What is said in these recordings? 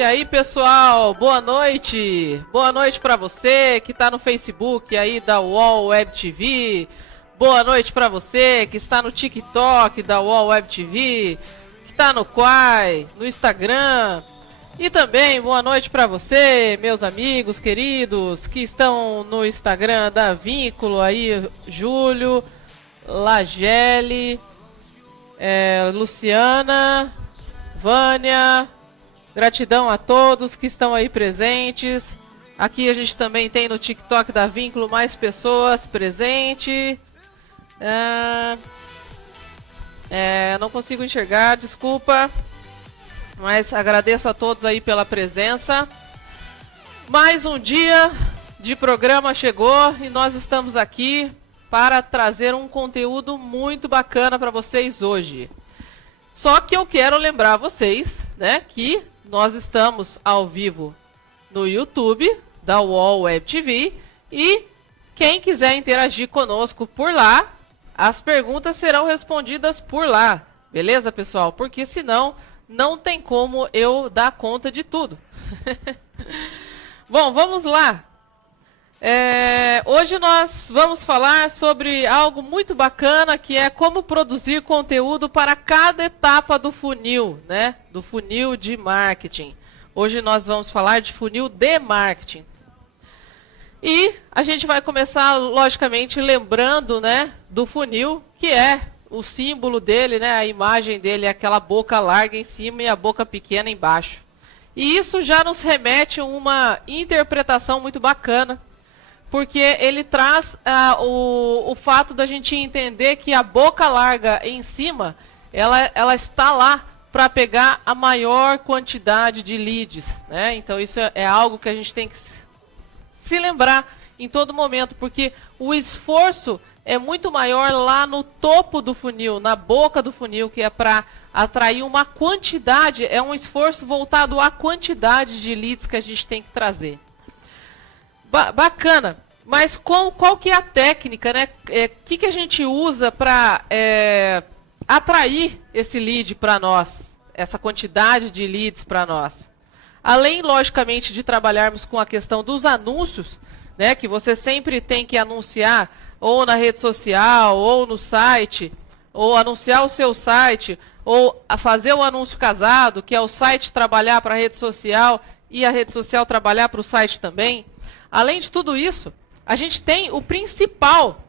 E aí, pessoal, boa noite. Boa noite para você que está no Facebook aí da UOL Web TV. Boa noite para você que está no TikTok da UOL Web TV, que está no Quai, no Instagram. E também boa noite para você, meus amigos queridos, que estão no Instagram da Vínculo aí, Júlio, Lagele, Luciana, Vânia. Gratidão a todos que estão aí presentes. Aqui a gente também tem no TikTok da Vínculo mais pessoas presentes. Não consigo enxergar, desculpa. Mas agradeço a todos aí pela presença. Mais um dia de programa chegou e nós estamos aqui para trazer um conteúdo muito bacana para vocês hoje. Só que eu quero lembrar vocês, né, que nós estamos ao vivo no YouTube da UOL Web TV e quem quiser interagir conosco por lá, as perguntas serão respondidas por lá, beleza, pessoal? Porque senão não tem como eu dar conta de tudo. Bom, vamos lá. Hoje nós vamos falar sobre algo muito bacana, que é como produzir conteúdo para cada etapa do funil, né? Do funil de marketing. Hoje nós vamos falar de funil de marketing. E a gente vai começar, logicamente, lembrando, né, do funil, que é o símbolo dele, né, a imagem dele é aquela boca larga em cima e a boca pequena embaixo. E isso já nos remete a uma interpretação muito bacana, porque ele traz o fato da gente entender que a boca larga em cima, ela está lá para pegar a maior quantidade de leads, né? Então isso é algo que a gente tem que se lembrar em todo momento, porque o esforço é muito maior lá no topo do funil, na boca do funil, que é para atrair uma quantidade, é um esforço voltado à quantidade de leads que a gente tem que trazer. Bacana, mas qual que é a técnica, né? Que a gente usa para atrair esse lead para nós, essa quantidade de leads para nós? Além, logicamente, de trabalharmos com a questão dos anúncios, né? Que você sempre tem que anunciar ou na rede social, ou no site, ou anunciar o seu site, ou fazer o anúncio casado, que é o site trabalhar para a rede social e a rede social trabalhar para o site também. Além de tudo isso, a gente tem o principal,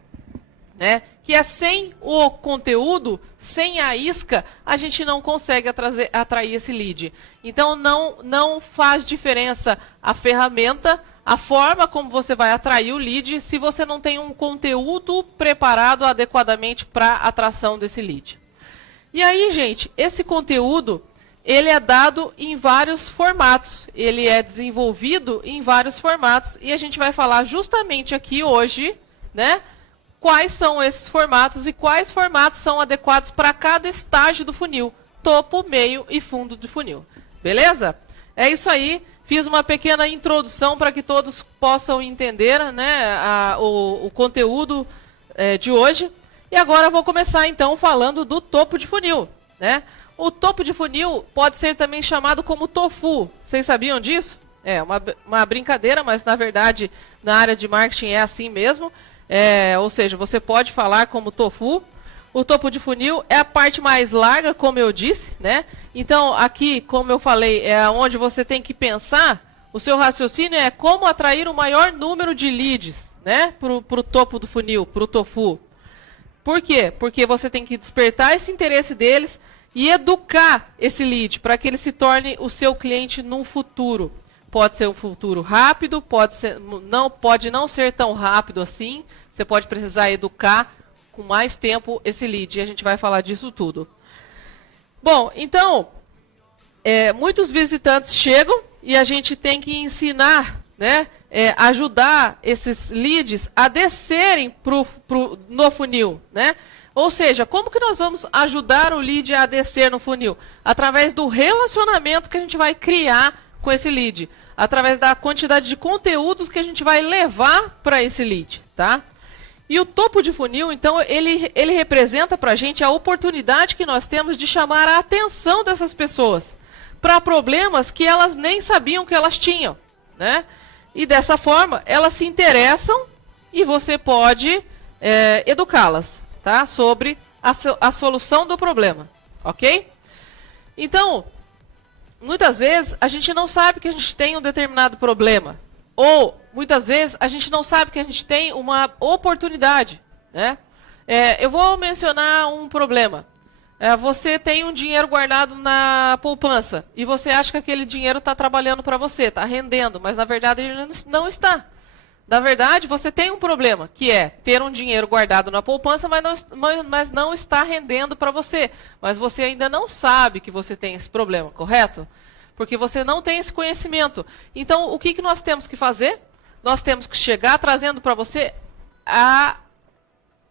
né, que é sem o conteúdo, sem a isca, a gente não consegue atrair esse lead. Então, não faz diferença a ferramenta, a forma como você vai atrair o lead, se você não tem um conteúdo preparado adequadamente para a atração desse lead. E aí, gente, esse conteúdo, ele é dado em vários formatos, ele é desenvolvido em vários formatos, e a gente vai falar justamente aqui hoje, né, quais são esses formatos e quais formatos são adequados para cada estágio do funil, topo, meio e fundo do funil. Beleza? É isso aí, fiz uma pequena introdução para que todos possam entender, né, o conteúdo de hoje. E agora eu vou começar então falando do topo de funil, né? O topo de funil pode ser também chamado como tofu. Vocês sabiam disso? É uma brincadeira, mas na verdade na área de marketing é assim mesmo. Ou seja, você pode falar como tofu. O topo de funil é a parte mais larga, como eu disse, né? Então aqui, como eu falei, é onde você tem que pensar. O seu raciocínio é como atrair o maior número de leads, né? Para o topo do funil, para o tofu. Por quê? Porque você tem que despertar esse interesse deles e educar esse lead para que ele se torne o seu cliente no futuro. Pode ser um futuro rápido, pode não ser tão rápido assim. Você pode precisar educar com mais tempo esse lead. E a gente vai falar disso tudo. Bom, então, muitos visitantes chegam e a gente tem que ensinar, né? Ajudar esses leads a descerem no funil, né? Ou seja, como que nós vamos ajudar o lead a descer no funil? Através do relacionamento que a gente vai criar com esse lead. Através da quantidade de conteúdos que a gente vai levar para esse lead, tá? E o topo de funil, então, ele representa para a gente a oportunidade que nós temos de chamar a atenção dessas pessoas. para problemas que elas nem sabiam que elas tinham, né? E dessa forma, elas se interessam e você pode educá-las, tá? Sobre a solução do problema, ok? Então, muitas vezes a gente não sabe que a gente tem um determinado problema. Ou, muitas vezes, a gente não sabe que a gente tem uma oportunidade, né? Eu vou mencionar um problema. Você tem um dinheiro guardado na poupança e você acha que aquele dinheiro está trabalhando para você, está rendendo, mas na verdade ele não está. Na verdade, você tem um problema, que é ter um dinheiro guardado na poupança, mas não está rendendo para você. Mas você ainda não sabe que você tem esse problema, correto? Porque você não tem esse conhecimento. Então, o que nós temos que fazer? Nós temos que chegar trazendo para você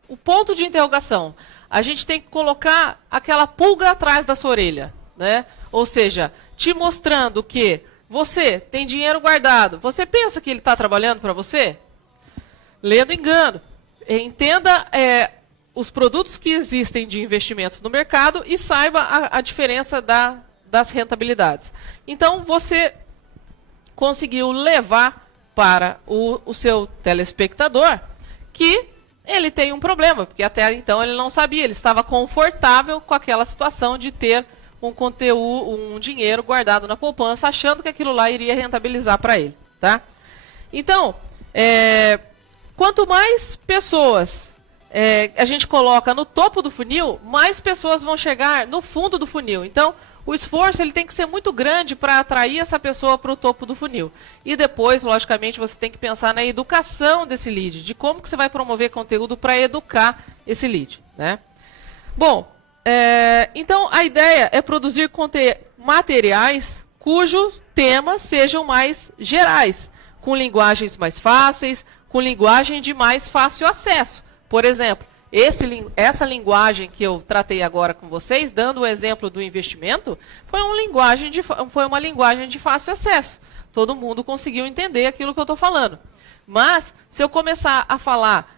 o ponto de interrogação. A gente tem que colocar aquela pulga atrás da sua orelha, né? Ou seja, te mostrando que você tem dinheiro guardado. Você pensa que ele está trabalhando para você? Lendo engano. Entenda os produtos que existem de investimentos no mercado e saiba a diferença das rentabilidades. Então, você conseguiu levar para o seu telespectador que ele tem um problema, porque até então ele não sabia, ele estava confortável com aquela situação de ter um conteúdo, um dinheiro guardado na poupança, achando que aquilo lá iria rentabilizar para ele, tá? Então, quanto mais pessoas a gente coloca no topo do funil, mais pessoas vão chegar no fundo do funil. Então, o esforço ele tem que ser muito grande para atrair essa pessoa para o topo do funil. E depois, logicamente, você tem que pensar na educação desse lead, de como que você vai promover conteúdo para educar esse lead, né? Bom, então a ideia é produzir materiais cujos temas sejam mais gerais, com linguagens mais fáceis, com linguagem de mais fácil acesso. Por exemplo, essa linguagem que eu tratei agora com vocês, dando o exemplo do investimento, foi uma linguagem de fácil acesso. Todo mundo conseguiu entender aquilo que eu estou falando. Mas, se eu começar a falar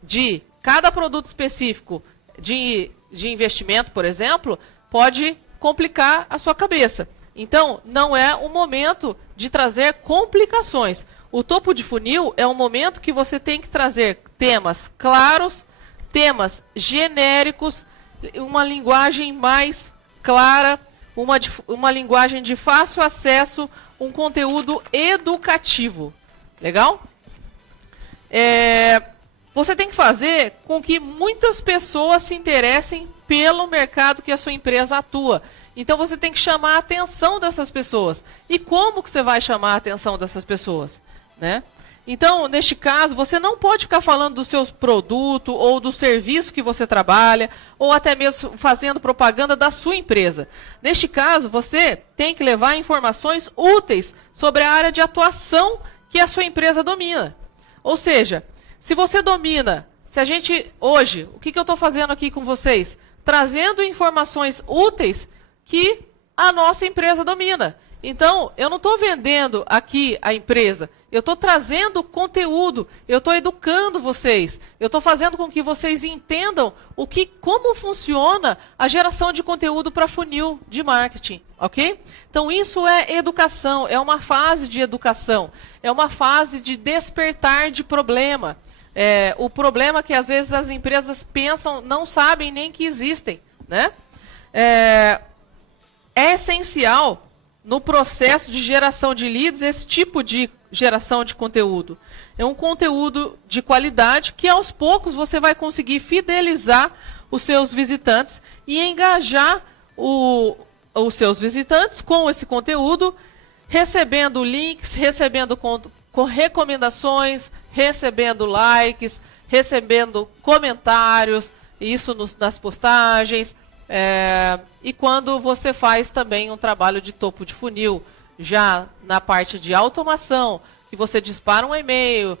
de cada produto específico de investimento, por exemplo, pode complicar a sua cabeça. Então, não é o momento de trazer complicações. O topo de funil é um momento que você tem que trazer temas claros, temas genéricos, uma linguagem mais clara, uma linguagem de fácil acesso, um conteúdo educativo. Legal? Você tem que fazer com que muitas pessoas se interessem pelo mercado que a sua empresa atua. Então você tem que chamar a atenção dessas pessoas. E como que você vai chamar a atenção dessas pessoas, né? Então, neste caso, você não pode ficar falando do seu produto ou do serviço que você trabalha, ou até mesmo fazendo propaganda da sua empresa. Neste caso, você tem que levar informações úteis sobre a área de atuação que a sua empresa domina. Ou seja, se você domina, hoje, o que eu estou fazendo aqui com vocês? Trazendo informações úteis que a nossa empresa domina. Então, eu não estou vendendo aqui a empresa, eu estou trazendo conteúdo, eu estou educando vocês, eu estou fazendo com que vocês entendam como funciona a geração de conteúdo para funil de marketing, ok? Então, isso é educação, é uma fase de educação, é uma fase de despertar de problema. O problema que às vezes as empresas pensam, não sabem nem que existem, né? É essencial no processo de geração de leads, esse tipo de geração de conteúdo. É um conteúdo de qualidade que aos poucos você vai conseguir fidelizar os seus visitantes e engajar os seus visitantes com esse conteúdo, recebendo links, recebendo recomendações, recebendo likes, recebendo comentários, isso nas postagens. E quando você faz também um trabalho de topo de funil, já na parte de automação, que você dispara um e-mail,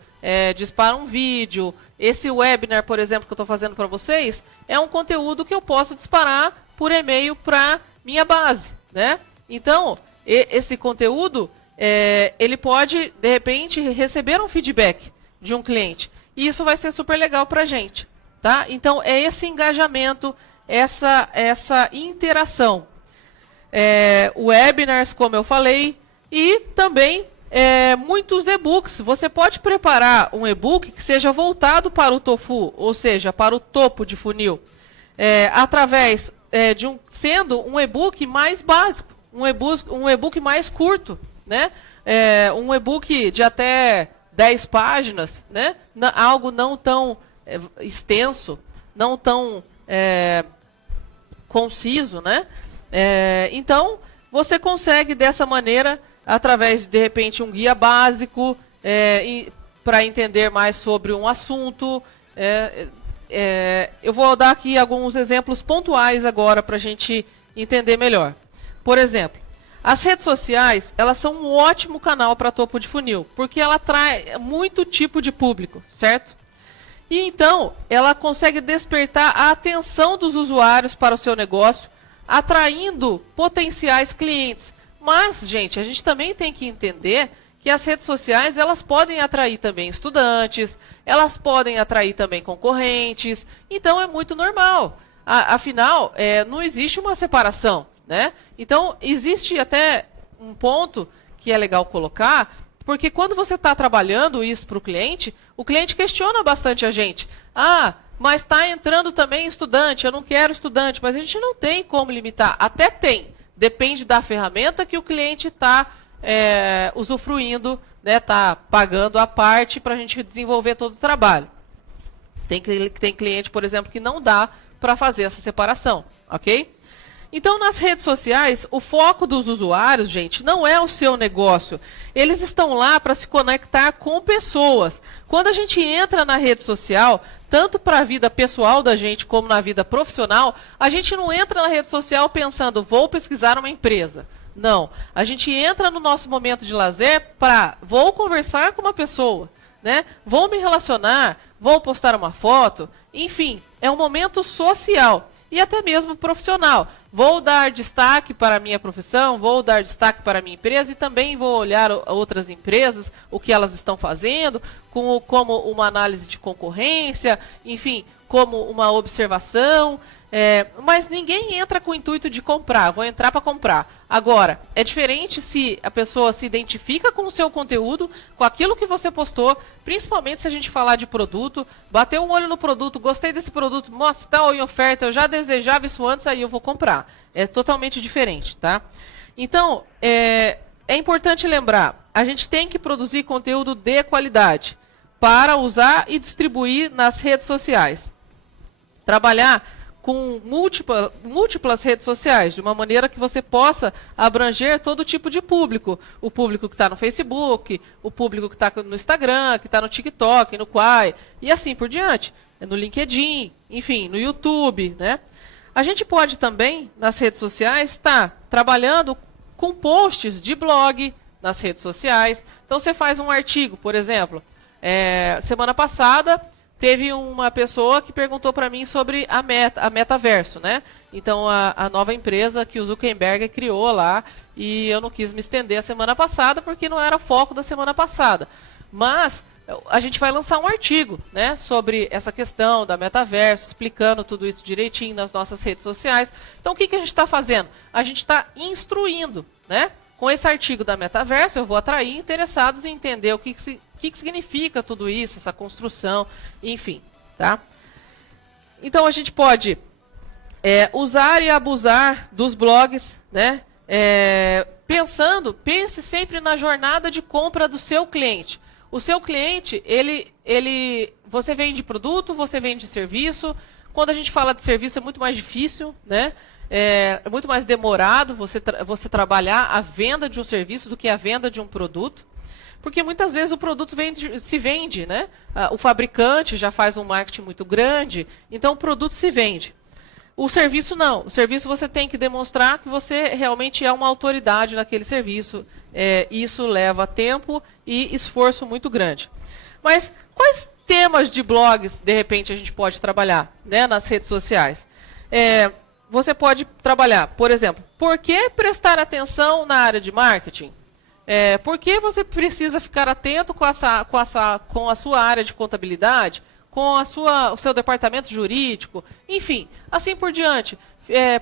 dispara um vídeo. Esse webinar, por exemplo, que eu estou fazendo para vocês, é um conteúdo que eu posso disparar por e-mail para minha base, né? Então, esse conteúdo, ele pode, de repente, receber um feedback de um cliente. E isso vai ser super legal para a gente, tá? Então, é esse engajamento, essa interação. webinars, como eu falei, e também muitos e-books. Você pode preparar um e-book que seja voltado para o tofu, ou seja, para o topo de funil, através sendo um e-book mais básico, um e-book mais curto, né? Um e-book de até 10 páginas, né? Algo não tão extenso, não tão conciso, né? Então, você consegue dessa maneira, através de repente um guia básico, para entender mais sobre um assunto. Eu vou dar aqui alguns exemplos pontuais agora para a gente entender melhor. Por exemplo, as redes sociais, elas são um ótimo canal para topo de funil, porque ela atrai muito tipo de público, certo? E então, ela consegue despertar a atenção dos usuários para o seu negócio, atraindo potenciais clientes. Mas, gente, a gente também tem que entender que as redes sociais, elas podem atrair também estudantes, elas podem atrair também concorrentes, então é muito normal. Afinal, não existe uma separação, né? Então, existe até um ponto que é legal colocar, porque quando você está trabalhando isso para o cliente questiona bastante a gente. Mas está entrando também estudante, eu não quero estudante, mas a gente não tem como limitar. Até tem, depende da ferramenta que o cliente está usufruindo, né? Está pagando a parte para a gente desenvolver todo o trabalho. Tem cliente, por exemplo, que não dá para fazer essa separação, ok? Então, nas redes sociais, o foco dos usuários, gente, não é o seu negócio. Eles estão lá para se conectar com pessoas. Quando a gente entra na rede social, tanto para a vida pessoal da gente como na vida profissional, a gente não entra na rede social pensando, vou pesquisar uma empresa. Não, a gente entra no nosso momento de lazer para, vou conversar com uma pessoa, né? Vou me relacionar, vou postar uma foto, enfim, é um momento social e até mesmo profissional. Vou dar destaque para a minha profissão, vou dar destaque para a minha empresa e também vou olhar outras empresas, o que elas estão fazendo, como uma análise de concorrência, enfim, como uma observação. Mas ninguém entra com o intuito de comprar, vou entrar para comprar. Agora, é diferente se a pessoa se identifica com o seu conteúdo, com aquilo que você postou, principalmente se a gente falar de produto, bater um olho no produto, gostei desse produto, mostra, está em oferta, eu já desejava isso antes, aí eu vou comprar. É totalmente diferente, tá? Então, é importante lembrar, a gente tem que produzir conteúdo de qualidade para usar e distribuir nas redes sociais. Trabalhar com múltiplas redes sociais, de uma maneira que você possa abranger todo tipo de público. O público que está no Facebook, o público que está no Instagram, que está no TikTok, no Quai, e assim por diante. No LinkedIn, enfim, no YouTube, né? A gente pode também, nas redes sociais, estar trabalhando com posts de blog nas redes sociais. Então, você faz um artigo, por exemplo, semana passada teve uma pessoa que perguntou para mim sobre a Metaverso, né? Então, a nova empresa que o Zuckerberg criou lá, e eu não quis me estender a semana passada, porque não era foco da semana passada. Mas a gente vai lançar um artigo, né, sobre essa questão da Metaverso, explicando tudo isso direitinho nas nossas redes sociais. Então, o que a gente está fazendo? A gente está instruindo, né? Com esse artigo da Metaverso, eu vou atrair interessados em entender o que significa tudo isso, essa construção, enfim, tá? Então, a gente pode usar e abusar dos blogs, né? Pense sempre na jornada de compra do seu cliente. O seu cliente, você vende produto, você vende serviço. Quando a gente fala de serviço, é muito mais difícil, né? É muito mais demorado você trabalhar a venda de um serviço do que a venda de um produto. Porque muitas vezes o produto se vende, né? O fabricante já faz um marketing muito grande, então o produto se vende. O serviço não. O serviço você tem que demonstrar que você realmente é uma autoridade naquele serviço. Isso leva tempo e esforço muito grande. Mas quais temas de blogs, de repente, a gente pode trabalhar, né, nas redes sociais? Você pode trabalhar, por exemplo, por que prestar atenção na área de marketing? Por que você precisa ficar atento com a sua área de contabilidade, com o seu departamento jurídico, enfim, assim por diante.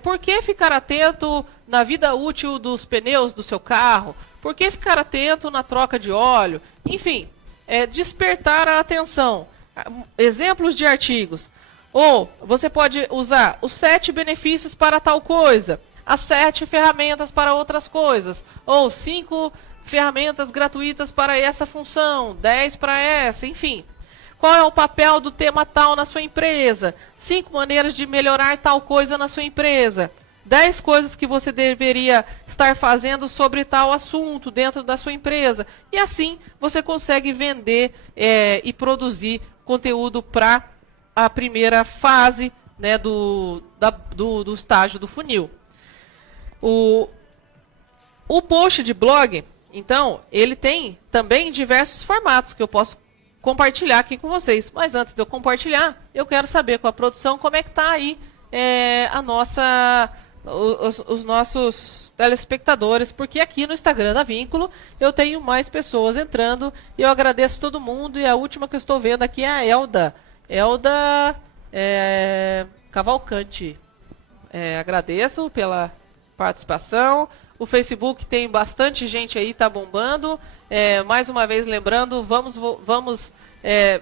por que ficar atento na vida útil dos pneus do seu carro? Por que ficar atento na troca de óleo? Enfim, despertar a atenção. Exemplos de artigos. Ou você pode usar os 7 benefícios para tal coisa, as 7 ferramentas para outras coisas, ou 5 ferramentas gratuitas para essa função, 10 para essa, enfim. Qual é o papel do tema tal na sua empresa? 5 maneiras de melhorar tal coisa na sua empresa. 10 coisas que você deveria estar fazendo sobre tal assunto dentro da sua empresa. E assim você consegue vender e produzir conteúdo para a primeira fase, né, do estágio do funil. O post de blog, então, ele tem também diversos formatos que eu posso compartilhar aqui com vocês. Mas antes de eu compartilhar, eu quero saber com a produção como é que está aí os nossos telespectadores, porque aqui no Instagram da Vínculo eu tenho mais pessoas entrando e eu agradeço todo mundo. E a última que eu estou vendo aqui é a Elda Cavalcante. Agradeço pela participação. O Facebook tem bastante gente aí, tá bombando. Mais uma vez lembrando,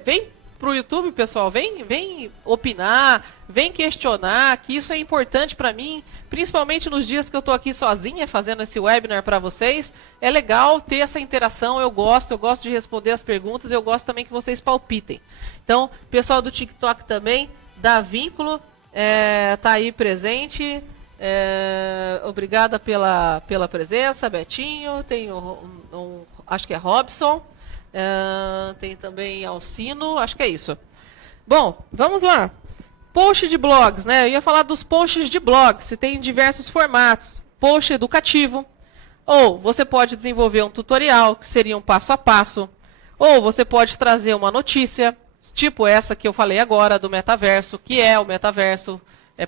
vem pro YouTube, pessoal, vem opinar, vem questionar, que isso é importante para mim, principalmente nos dias que eu tô aqui sozinha fazendo esse webinar para vocês. É legal ter essa interação, eu gosto de responder as perguntas, eu gosto também que vocês palpitem. Então, pessoal do TikTok também, da Vínculo, tá aí presente. Obrigada pela presença, Betinho, tem acho que é Robson, tem também Alcino, acho que é isso. Bom, vamos lá. Post de blogs, né? Eu ia falar dos posts de blogs, se tem diversos formatos. Post educativo, ou você pode desenvolver um tutorial, que seria um passo a passo, ou você pode trazer uma notícia, tipo essa que eu falei agora, do metaverso, que é o metaverso,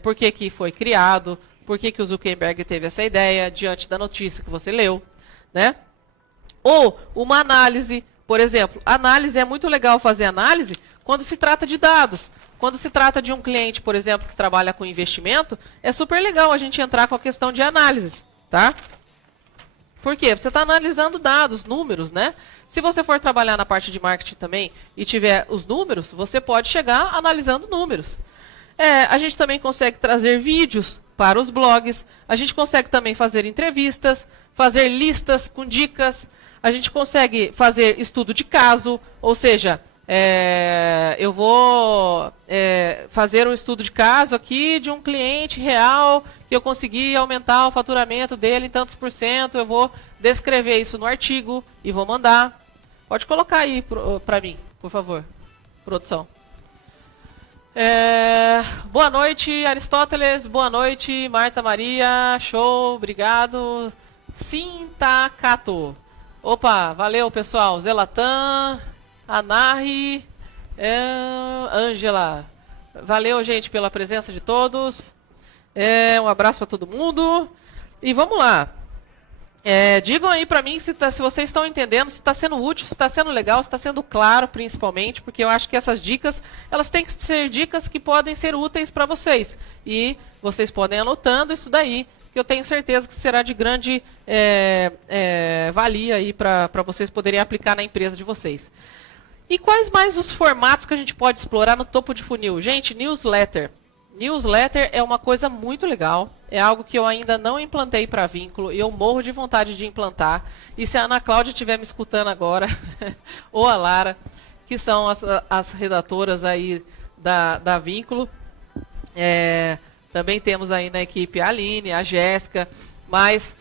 por que foi criado, por que o Zuckerberg teve essa ideia, diante da notícia que você leu, né? Ou uma análise, por exemplo, análise é muito legal fazer análise quando se trata de dados. Quando se trata de um cliente, por exemplo, que trabalha com investimento, é super legal a gente entrar com a questão de análise, tá? Por quê? Você está analisando dados, números, né? Se você for trabalhar na parte de marketing também e tiver os números, você pode chegar analisando números. A gente também consegue trazer vídeos para os blogs, a gente consegue também fazer entrevistas, fazer listas com dicas, a gente consegue fazer estudo de caso, ou seja, eu vou fazer um estudo de caso aqui de um cliente real que eu consegui aumentar o faturamento dele em tantos %, eu vou descrever isso no artigo e vou mandar. Pode colocar aí para mim, por favor, produção. Boa noite, Aristóteles. Boa noite, Marta Maria. Show, obrigado. Sintacato. Opa, valeu, pessoal. Zelatan, Anarri, Ângela. Valeu, gente, pela presença de todos. Um abraço para todo mundo. E vamos lá. Digam aí para mim se vocês estão entendendo, se está sendo útil, se está sendo legal, se está sendo claro, principalmente, porque eu acho que essas dicas, elas têm que ser dicas que podem ser úteis para vocês. E vocês podem ir anotando isso daí, que eu tenho certeza que será de grande valia aí para vocês poderem aplicar na empresa de vocês. E quais mais os formatos que a gente pode explorar no topo de funil? Gente, newsletter. Newsletter é uma coisa muito legal, é algo que eu ainda não implantei para Vínculo e eu morro de vontade de implantar. E se a Ana Cláudia estiver me escutando agora, ou a Lara, que são as redatoras aí da Vínculo, também temos aí na equipe a Aline, a Jéssica, mas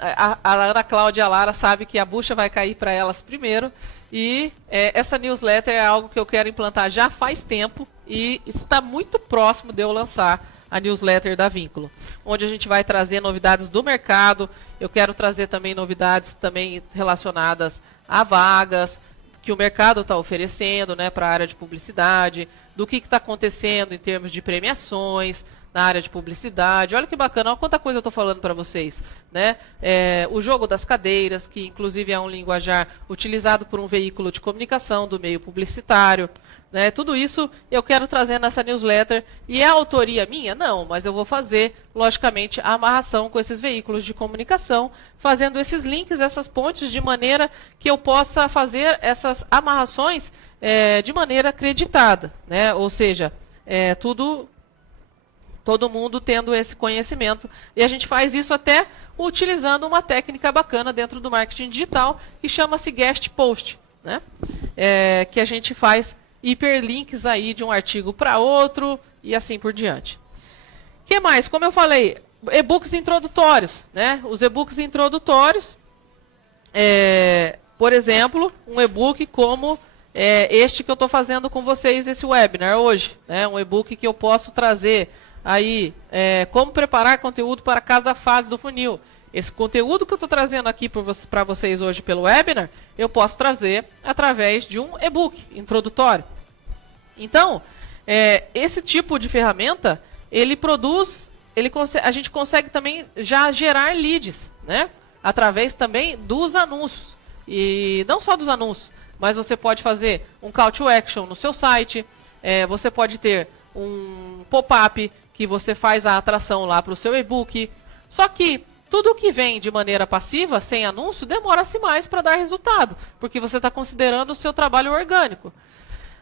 a Ana Cláudia e a Lara sabem que a bucha vai cair para elas primeiro. E essa newsletter é algo que eu quero implantar já faz tempo e está muito próximo de eu lançar a newsletter da Vínculo, onde a gente vai trazer novidades do mercado. Eu quero trazer também novidades também relacionadas a vagas que o mercado está oferecendo, né, para a área de publicidade, do que está acontecendo em termos de premiações na área de publicidade. Olha que bacana, olha quanta coisa eu estou falando para vocês, né? O jogo das cadeiras, que inclusive é um linguajar utilizado por um veículo de comunicação do meio publicitário, né? Tudo isso eu quero trazer nessa newsletter. E é autoria minha? Não, mas eu vou fazer, logicamente, a amarração com esses veículos de comunicação, fazendo esses links, essas pontes, de maneira que eu possa fazer essas amarrações de maneira acreditada, né? Ou seja, todo mundo tendo esse conhecimento. E a gente faz isso até utilizando uma técnica bacana dentro do marketing digital, que chama-se guest post, né? Que a gente faz hiperlinks aí de um artigo para outro e assim por diante. O que mais? Como eu falei, e-books introdutórios, né? Os e-books introdutórios, por exemplo, um e-book como este que eu estou fazendo com vocês, esse webinar hoje, né? Um e-book que eu posso trazer aí, como preparar conteúdo para cada fase do funil. Esse conteúdo que eu estou trazendo aqui para vocês hoje pelo webinar, eu posso trazer através de um e-book introdutório. Então, esse tipo de ferramenta, ele produz, a gente consegue também já gerar leads, né? Através também dos anúncios. E não só dos anúncios, mas você pode fazer um call to action no seu site, você pode ter um pop-up que você faz a atração lá para o seu e-book. Só que tudo que vem de maneira passiva, sem anúncio, demora-se mais para dar resultado, porque você está considerando o seu trabalho orgânico.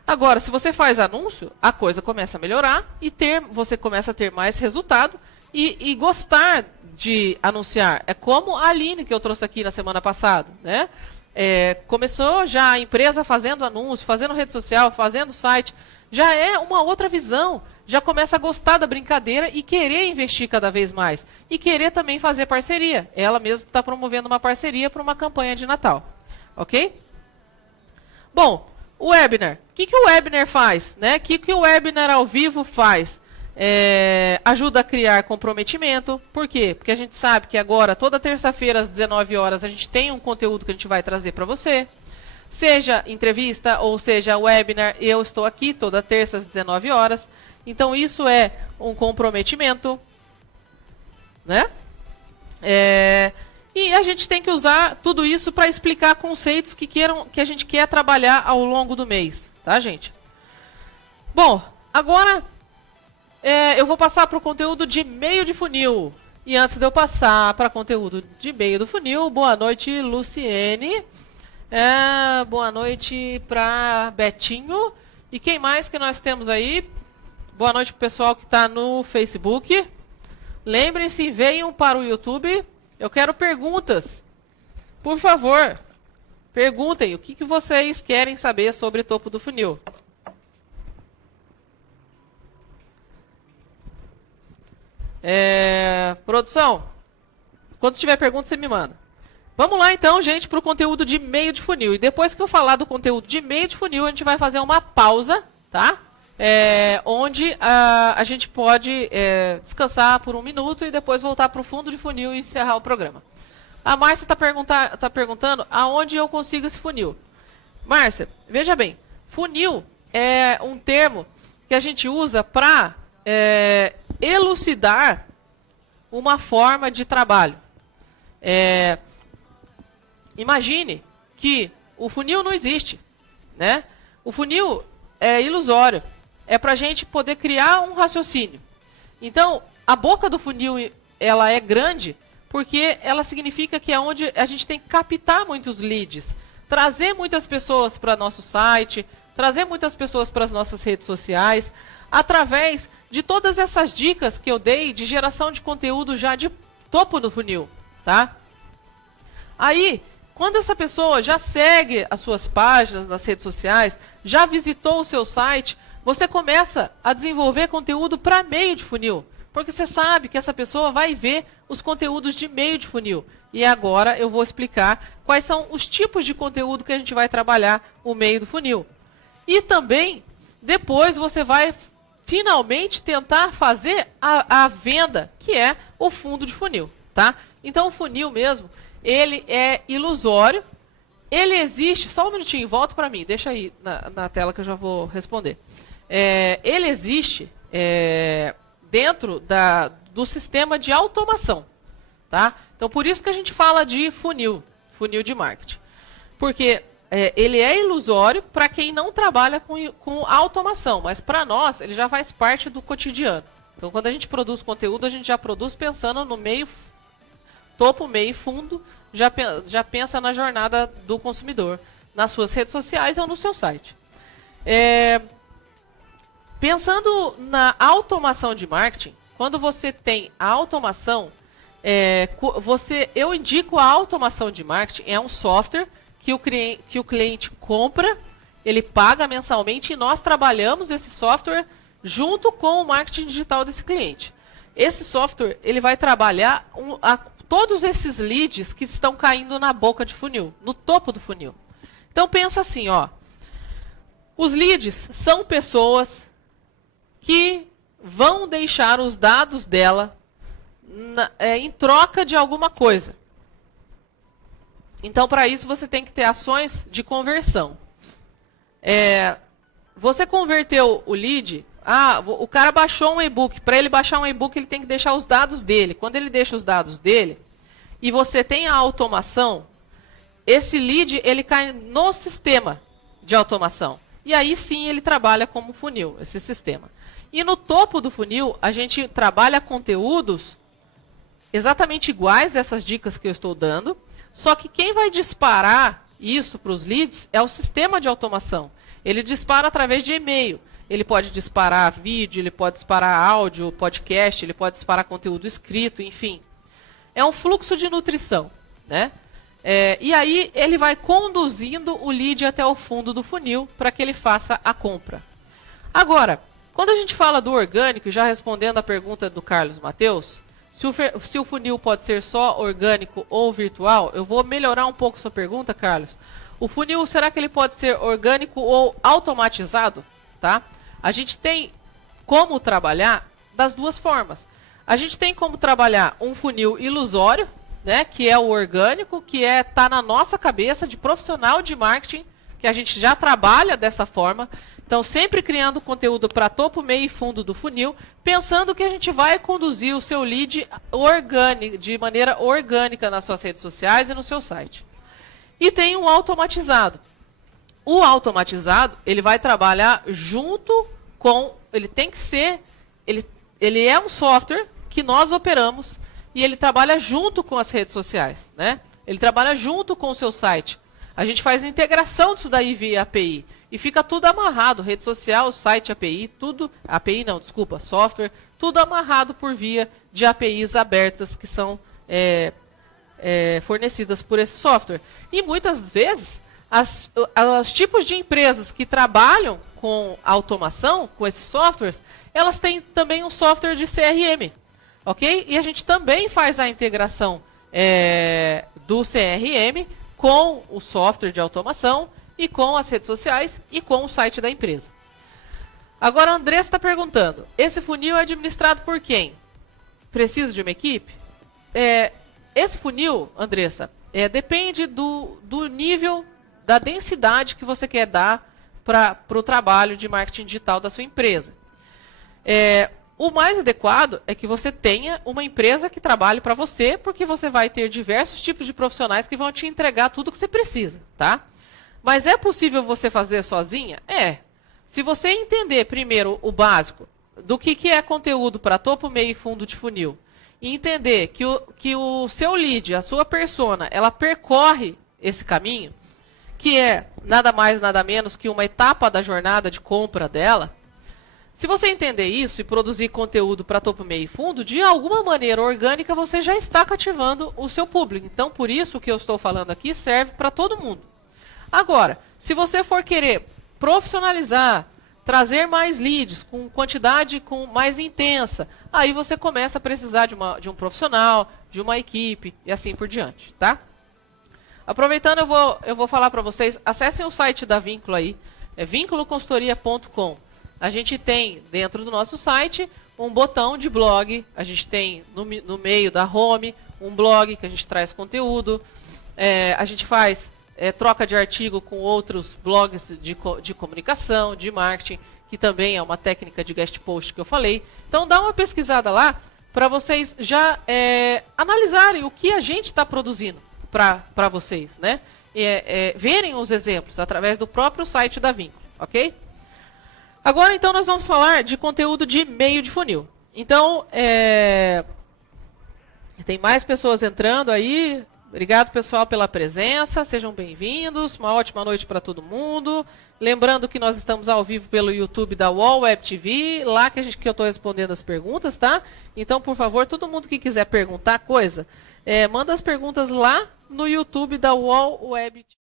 Agora, se você faz anúncio, a coisa começa a melhorar e você começa a ter mais resultado e gostar de anunciar. É como a Aline, que eu trouxe aqui na semana passada, né? Começou já a empresa fazendo anúncio, fazendo rede social, fazendo site. Já é uma outra visão. Já começa a gostar da brincadeira e querer investir cada vez mais. E querer também fazer parceria. Ela mesma está promovendo uma parceria para uma campanha de Natal. Ok? Bom, o webinar. O que o webinar faz? Né? O que o webinar ao vivo faz? Ajuda a criar comprometimento. Por quê? Porque a gente sabe que agora, toda terça-feira às 19 horas, a gente tem um conteúdo que a gente vai trazer para você. Seja entrevista ou seja webinar, eu estou aqui toda terça às 19 horas. Então, isso é um comprometimento, né? E a gente tem que usar tudo isso para explicar conceitos que a gente quer trabalhar ao longo do mês, tá, gente? Bom, agora eu vou passar para o conteúdo de meio de funil. E antes de eu passar para conteúdo de meio do funil, boa noite, Luciene. Boa noite para Betinho. E quem mais que nós temos aí? Boa noite para o pessoal que está no Facebook. Lembrem-se, venham para o YouTube. Eu quero perguntas. Por favor, perguntem o que vocês querem saber sobre topo do funil. Produção, quando tiver pergunta, você me manda. Vamos lá então, gente, para o conteúdo de meio de funil. E depois que eu falar do conteúdo de meio de funil, a gente vai fazer uma pausa, tá? Onde a gente pode descansar por 1 minuto e depois voltar para o fundo de funil e encerrar o programa. A Márcia está perguntando aonde eu consigo esse funil. Márcia, veja bem, funil é um termo que a gente usa para elucidar uma forma de trabalho. Imagine que o funil não existe, né? O funil é ilusório. É para a gente poder criar um raciocínio. Então, a boca do funil ela é grande porque ela significa que é onde a gente tem que captar muitos leads, trazer muitas pessoas para nosso site, trazer muitas pessoas para as nossas redes sociais, através de todas essas dicas que eu dei de geração de conteúdo já de topo do funil, tá? Aí, quando essa pessoa já segue as suas páginas nas redes sociais, já visitou o seu site, você começa a desenvolver conteúdo para meio de funil. Porque você sabe que essa pessoa vai ver os conteúdos de meio de funil. E agora eu vou explicar quais são os tipos de conteúdo que a gente vai trabalhar o meio do funil. E também, depois você vai finalmente tentar fazer a venda, que é o fundo de funil, tá? Então o funil mesmo, ele é ilusório. Ele existe, só um minutinho, volta para mim, deixa aí na tela que eu já vou responder. Ele existe dentro do sistema de automação, tá? Então, por isso que a gente fala de funil de marketing. Porque ele é ilusório para quem não trabalha com automação, mas para nós ele já faz parte do cotidiano. Então, quando a gente produz conteúdo, a gente já produz pensando no meio, topo, meio e fundo, já pensa na jornada do consumidor, nas suas redes sociais ou no seu site. Pensando na automação de marketing, quando você tem a automação, eu indico a automação de marketing, é um software que o cliente compra, ele paga mensalmente e nós trabalhamos esse software junto com o marketing digital desse cliente. Esse software ele vai trabalhar todos esses leads que estão caindo na boca de funil, no topo do funil. Então pensa assim, ó, os leads são pessoas que vão deixar os dados dela em troca de alguma coisa. Então, para isso, você tem que ter ações de conversão. Você converteu o lead, o cara baixou um e-book. Para ele baixar um e-book, ele tem que deixar os dados dele. Quando ele deixa os dados dele, e você tem a automação, esse lead ele cai no sistema de automação. E aí sim ele trabalha como funil, esse sistema. E no topo do funil, a gente trabalha conteúdos exatamente iguais dessas dicas que eu estou dando, só que quem vai disparar isso para os leads é o sistema de automação. Ele dispara através de e-mail. Ele pode disparar vídeo, ele pode disparar áudio, podcast, ele pode disparar conteúdo escrito, enfim. É um fluxo de nutrição, né? E aí ele vai conduzindo o lead até o fundo do funil para que ele faça a compra. Agora, quando a gente fala do orgânico, já respondendo a pergunta do Carlos Mateus, se o funil pode ser só orgânico ou virtual, eu vou melhorar um pouco sua pergunta, Carlos. O funil, será que ele pode ser orgânico ou automatizado? Tá? A gente tem como trabalhar das duas formas. A gente tem como trabalhar um funil ilusório, né, que é o orgânico, que tá na nossa cabeça de profissional de marketing, que a gente já trabalha dessa forma. Então, sempre criando conteúdo para topo, meio e fundo do funil, pensando que a gente vai conduzir o seu lead de maneira orgânica nas suas redes sociais e no seu site. E tem um automatizado. O automatizado, ele vai trabalhar junto com... Ele é um software que nós operamos e ele trabalha junto com as redes sociais, né? Ele trabalha junto com o seu site. A gente faz a integração disso daí via API. E fica tudo amarrado, rede social, site, API, tudo... API não, desculpa, software, tudo amarrado por via de APIs abertas que são fornecidas por esse software. E muitas vezes, os tipos de empresas que trabalham com automação, com esses softwares, elas têm também um software de CRM, ok? E a gente também faz a integração do CRM com o software de automação, e com as redes sociais e com o site da empresa. Agora a Andressa está perguntando, esse funil é administrado por quem? Precisa de uma equipe? Esse funil, Andressa, depende do nível, da densidade que você quer dar para o trabalho de marketing digital da sua empresa. O mais adequado é que você tenha uma empresa que trabalhe para você, porque você vai ter diversos tipos de profissionais que vão te entregar tudo que você precisa, tá? Mas é possível você fazer sozinha? Se você entender primeiro o básico do que é conteúdo para topo, meio e fundo de funil, e entender que o seu lead, a sua persona, ela percorre esse caminho, que é nada mais, nada menos que uma etapa da jornada de compra dela, se você entender isso e produzir conteúdo para topo, meio e fundo, de alguma maneira orgânica, você já está cativando o seu público. Então, por isso o que eu estou falando aqui serve para todo mundo. Agora, se você for querer profissionalizar, trazer mais leads com quantidade mais intensa, aí você começa a precisar de um profissional, de uma equipe e assim por diante, tá? Aproveitando, eu vou falar para vocês, acessem o site da Vínculo aí, vinculoconsultoria.com. A gente tem dentro do nosso site um botão de blog, a gente tem no meio da home um blog que a gente traz conteúdo, a gente faz troca de artigo com outros blogs de comunicação, de marketing, que também é uma técnica de guest post que eu falei. Então dá uma pesquisada lá para vocês já analisarem o que a gente está produzindo para vocês, né? verem os exemplos através do próprio site da Vínculo, ok? Agora, então, nós vamos falar de conteúdo de meio de funil. Então, tem mais pessoas entrando aí. Obrigado, pessoal, pela presença. Sejam bem-vindos. Uma ótima noite para todo mundo. Lembrando que nós estamos ao vivo pelo YouTube da UOL Web TV, lá que eu estou respondendo as perguntas, tá? Então, por favor, todo mundo que quiser perguntar coisa, manda as perguntas lá no YouTube da UOL Web TV.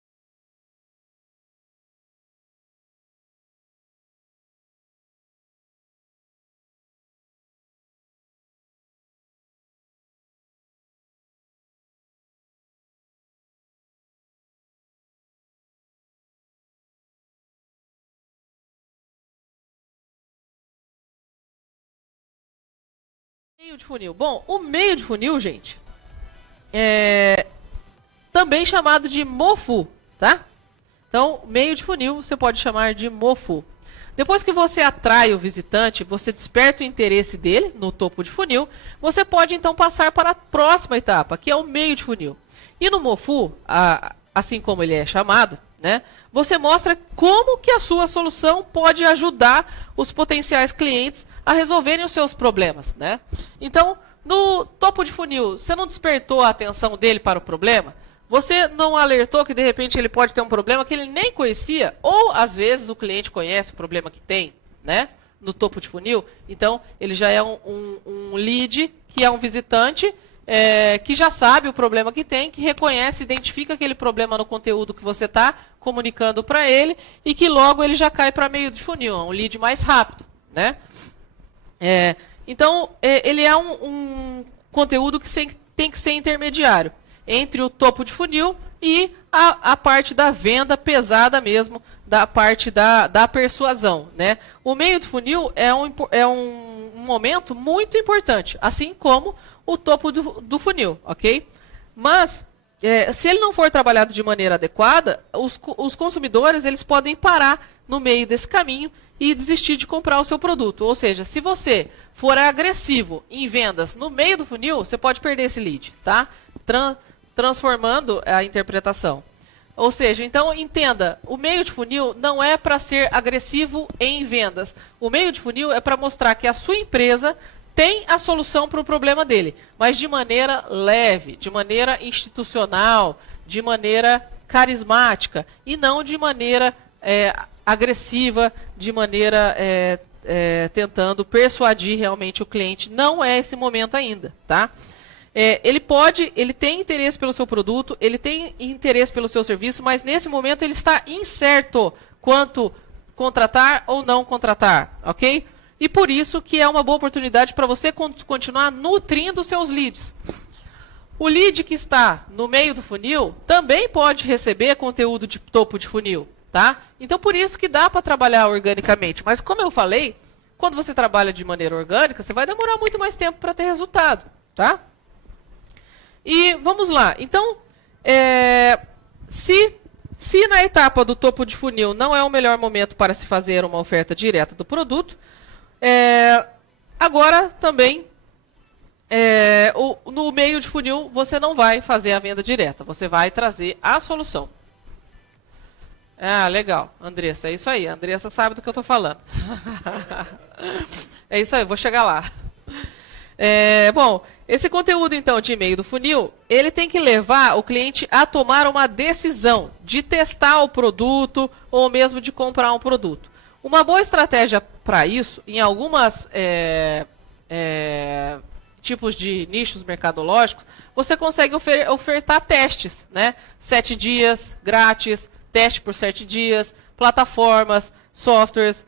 Meio de funil. Bom, o meio de funil, gente, é também chamado de MOFU, tá? Então, meio de funil você pode chamar de MOFU. Depois que você atrai o visitante, você desperta o interesse dele no topo de funil, você pode então passar para a próxima etapa, que é o meio de funil. E no MOFU, assim como ele é chamado, né, você mostra como que a sua solução pode ajudar os potenciais clientes a resolverem os seus problemas, né? Então, no topo de funil, você não despertou a atenção dele para o problema? Você não alertou que de repente ele pode ter um problema que ele nem conhecia? Ou às vezes o cliente conhece o problema que tem, né? No topo de funil. Então, ele já é um lead, que é um visitante, que já sabe o problema que tem, que reconhece, identifica aquele problema no conteúdo que você está comunicando para ele e que logo ele já cai para meio de funil, um lead mais rápido, né? Então, ele é um conteúdo que tem que ser intermediário entre o topo de funil e a parte da venda pesada mesmo, da parte da persuasão, né? O meio do funil é um momento muito importante, assim como o topo do funil, ok? Mas, se ele não for trabalhado de maneira adequada, os consumidores eles podem parar no meio desse caminho e desistir de comprar o seu produto. Ou seja, se você for agressivo em vendas no meio do funil, você pode perder esse lead, tá? Transformando a interpretação. Ou seja, então entenda, o meio de funil não é para ser agressivo em vendas. O meio de funil é para mostrar que a sua empresa tem a solução para o problema dele, mas de maneira leve, de maneira institucional, de maneira carismática e não de maneira agressiva, de maneira tentando persuadir realmente o cliente. Não é esse momento ainda, tá? Ele tem interesse pelo seu produto, ele tem interesse pelo seu serviço, mas nesse momento ele está incerto quanto contratar ou não contratar, ok? E por isso que é uma boa oportunidade para você continuar nutrindo seus leads. O lead que está no meio do funil também pode receber conteúdo de topo de funil, tá? Então por isso que dá para trabalhar organicamente. Mas como eu falei, quando você trabalha de maneira orgânica, você vai demorar muito mais tempo para ter resultado, tá? E vamos lá. Então, se na etapa do topo de funil não é o melhor momento para se fazer uma oferta direta do produto, agora também no meio de funil você não vai fazer a venda direta, você vai trazer a solução. Ah, legal, Andressa, é isso aí. A Andressa sabe do que eu estou falando. É isso aí, vou chegar lá. Bom, esse conteúdo, então, de e-mail do funil, ele tem que levar o cliente a tomar uma decisão de testar o produto ou mesmo de comprar um produto. Uma boa estratégia para isso, em algumas tipos de nichos mercadológicos, você consegue ofertar testes, né? 7 dias, grátis, teste por 7 dias, plataformas, softwares,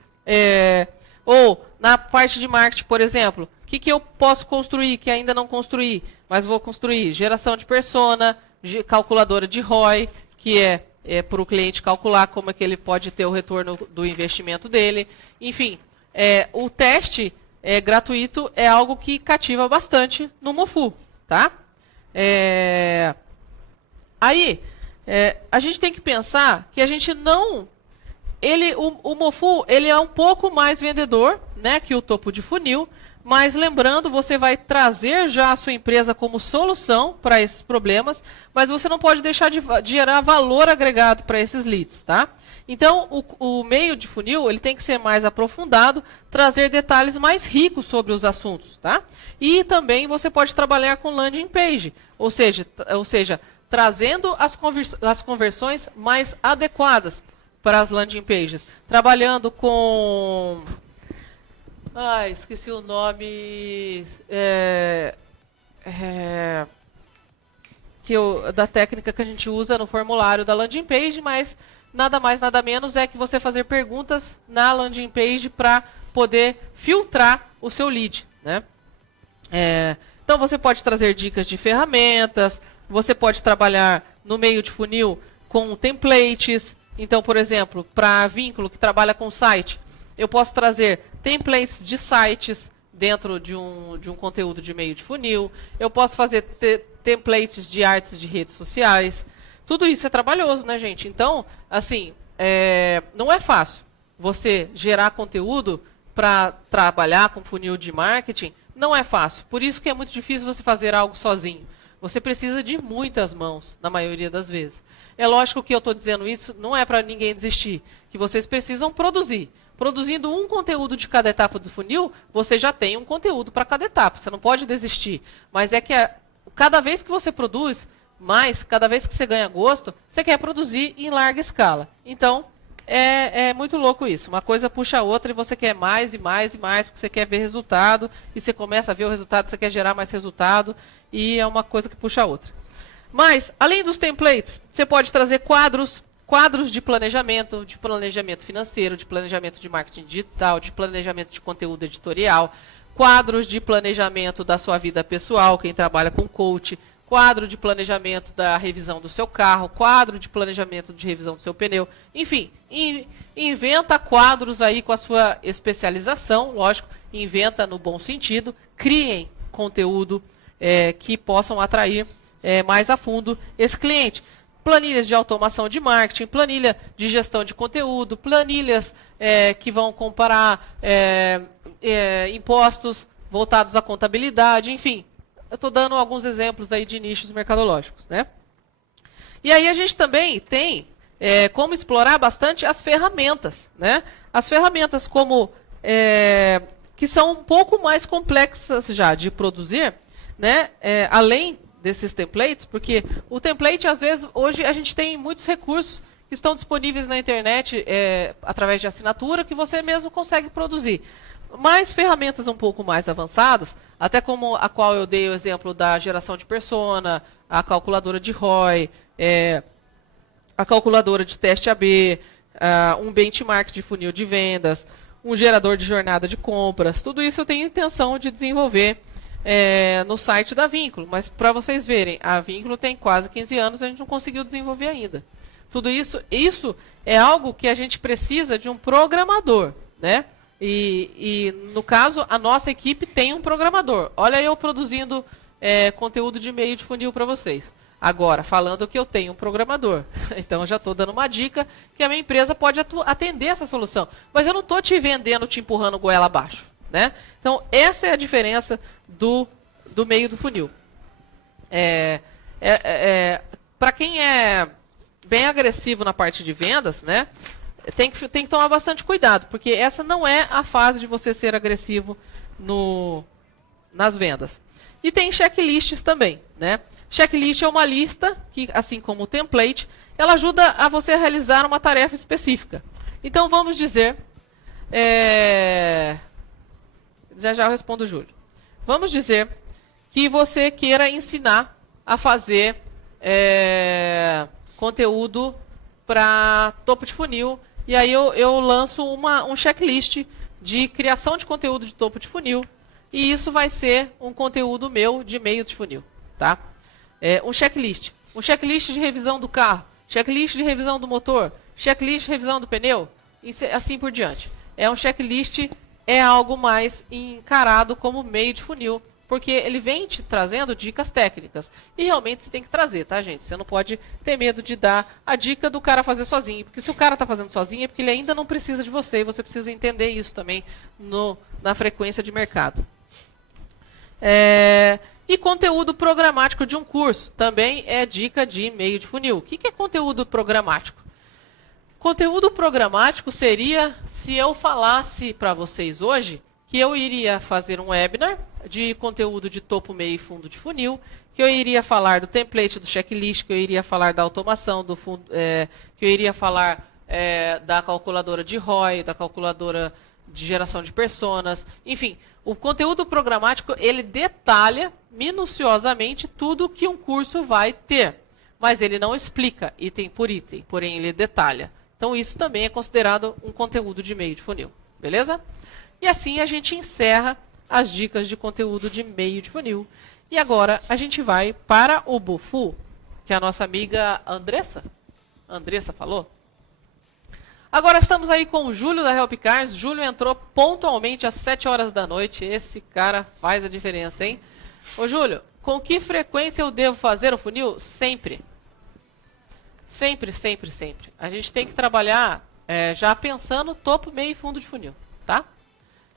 ou na parte de marketing, por exemplo, o que eu posso construir que ainda não construí, mas vou construir? Geração de persona, calculadora de ROI, que é para o cliente calcular como é que ele pode ter o retorno do investimento dele. Enfim, o teste gratuito é algo que cativa bastante no MOFU, tá? A gente tem que pensar que a gente não... o MOFU ele é um pouco mais vendedor, né, que o topo de funil, Mas lembrando, você vai trazer já a sua empresa como solução para esses problemas, mas você não pode deixar de gerar valor agregado para esses leads, tá? Então, o meio de funil ele tem que ser mais aprofundado, trazer detalhes mais ricos sobre os assuntos, tá? E também você pode trabalhar com landing page, ou seja trazendo as conversões mais adequadas para as landing pages, trabalhando com... esqueci o nome da técnica que a gente usa no formulário da landing page, mas nada mais, nada menos é que você fazer perguntas na landing page para poder filtrar o seu lead, né? Então você pode trazer dicas de ferramentas, você pode trabalhar no meio de funil com templates. Então, por exemplo, para vínculo que trabalha com site, eu posso trazer templates de sites dentro de um conteúdo de meio de funil. Eu posso fazer templates de artes de redes sociais. Tudo isso é trabalhoso, né, gente? Então, assim, não é fácil você gerar conteúdo para trabalhar com funil de marketing. Não é fácil. Por isso que é muito difícil você fazer algo sozinho. Você precisa de muitas mãos, na maioria das vezes. É lógico que eu estou dizendo isso, não é para ninguém desistir, que vocês precisam produzir. Produzindo um conteúdo de cada etapa do funil, você já tem um conteúdo para cada etapa. Você não pode desistir. Mas é que cada vez que você produz mais, cada vez que você ganha gosto, você quer produzir em larga escala. Então, é muito louco isso. Uma coisa puxa a outra e você quer mais e mais e mais, porque você quer ver resultado, e você começa a ver o resultado, você quer gerar mais resultado, e é uma coisa que puxa a outra. Mas, além dos templates, você pode trazer quadros de planejamento financeiro, de planejamento de marketing digital, de planejamento de conteúdo editorial, quadros de planejamento da sua vida pessoal, quem trabalha com coach, quadro de planejamento da revisão do seu carro, quadro de planejamento de revisão do seu pneu, enfim, inventa quadros aí com a sua especialização, lógico, inventa no bom sentido, criem conteúdo que possam atrair mais a fundo esse cliente. Planilhas de automação de marketing, planilha de gestão de conteúdo, planilhas que vão comparar impostos voltados à contabilidade, enfim. Eu estou dando alguns exemplos aí de nichos mercadológicos, né? E aí a gente também tem como explorar bastante as ferramentas, né? As ferramentas que são um pouco mais complexas já de produzir, né? Além desses templates, porque o template, às vezes, hoje a gente tem muitos recursos que estão disponíveis na internet através de assinatura que você mesmo consegue produzir. Mas ferramentas um pouco mais avançadas, até como a qual eu dei o exemplo da geração de persona, a calculadora de ROI, a calculadora de teste AB, um benchmark de funil de vendas, um gerador de jornada de compras, tudo isso eu tenho intenção de desenvolver no site da Vínculo, mas para vocês verem, a Vínculo tem quase 15 anos e a gente não conseguiu desenvolver ainda. Tudo isso é algo que a gente precisa de um programador, né? E no caso, a nossa equipe tem um programador. Olha eu produzindo conteúdo de meio de funil para vocês. Agora, falando que eu tenho um programador. Então, eu já estou dando uma dica que a minha empresa pode atender essa solução. Mas eu não estou te vendendo, te empurrando goela abaixo, né? Então, essa é a diferença do meio do funil. Para quem é bem agressivo na parte de vendas, né, tem que tomar bastante cuidado, porque essa não é a fase de você ser agressivo nas vendas. E tem checklists também, né? Checklist é uma lista que, assim como o template, ela ajuda a você realizar uma tarefa específica. Então, vamos dizer... Já eu respondo, Júlio. Vamos dizer que você queira ensinar a fazer conteúdo para topo de funil. E aí eu lanço um checklist de criação de conteúdo de topo de funil. E isso vai ser um conteúdo meu de meio de funil, tá? Um checklist. Um checklist de revisão do carro. Checklist de revisão do motor. Checklist de revisão do pneu. E assim por diante. Um checklist é algo mais encarado como meio de funil. Porque ele vem te trazendo dicas técnicas. E realmente você tem que trazer, tá, gente? Você não pode ter medo de dar a dica do cara fazer sozinho. Porque se o cara está fazendo sozinho é porque ele ainda não precisa de você. E você precisa entender isso também na frequência de mercado. E conteúdo programático de um curso também é dica de e-mail de funil. O que é conteúdo programático? Conteúdo programático seria se eu falasse para vocês hoje que eu iria fazer um webinar de conteúdo de topo, meio e fundo de funil, que eu iria falar do template, do checklist, que eu iria falar da automação, que eu iria falar da calculadora de ROI, da calculadora de geração de personas, enfim, o conteúdo programático ele detalha minuciosamente tudo que um curso vai ter, mas ele não explica item por item, porém ele detalha. Então isso também é considerado um conteúdo de e-mail de funil, beleza? E assim a gente encerra as dicas de conteúdo de e-mail de funil. E agora a gente vai para o Bofu, que a nossa amiga Andressa falou. Agora estamos aí com o Júlio da Helpcars. Júlio entrou pontualmente às 7 horas da noite. Esse cara faz a diferença, hein? Ô Júlio, com que frequência eu devo fazer o funil? Sempre. Sempre, sempre, sempre. A gente tem que trabalhar já pensando topo, meio e fundo de funil, tá?